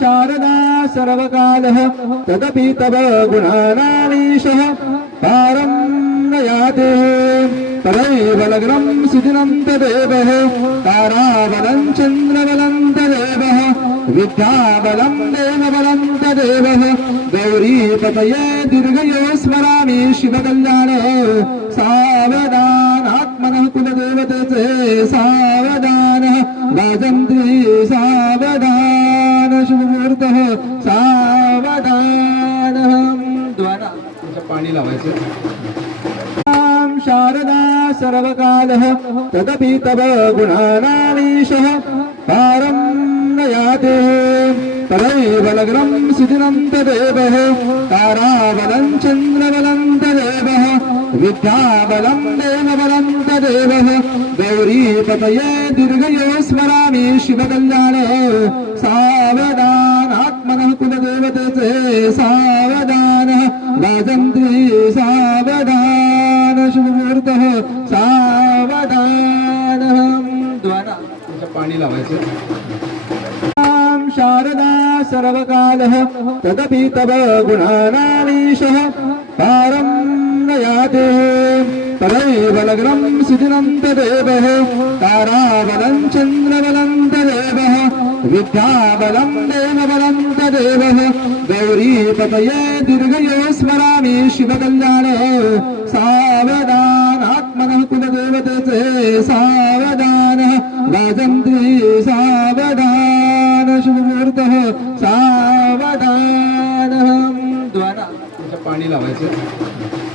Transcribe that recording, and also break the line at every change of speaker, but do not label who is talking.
शारदा सर्वकालः तदपि तव गुणानामीशः पारं न याते तदैव लग्नं सुदिनं तदेवः ताराबलं चन्द्रबलं तदेवः विद्याबलं देवबलं तदेवः गौरीपतये दीर्घयो स्मरामि शिवकल्याण। सावधानात्मनः कुलदेवतेचे सावधानः राजन्त्री सावधान शुभमुहूर्तः सावधानः द्वारा पाणी लावायचं ं. शारदा सर्वकालः तदपि तव गुणानामीशः पारं न याते तदैव लग्नं सुदिनं तदेवः ताराबलं चन्द्रबलं तदेवः विद्याबलं देवबलं तदेवः गौरीपतये दीर्घयो स्मरामि शिवकल्याण। सावधानः राजन्त्री सावधान शुभमुहूर्तः सावधानः. पाणी लावायचं ं. शारदा सर्वकालः तदपि तव गुणानामीशः. पारं न याते तदैव लग्नं तदेवः ताराबलं चन्द्रबलं तदेवः विद्याबलं देवबलं गौरी पतये दुर्गये स्मरामि शिवकल्याण। सावधान आत्मनः कुलदेवते सावधान। राजन्त्री सावधान शिवमूर्तः सावधान। पाणी लावायचं.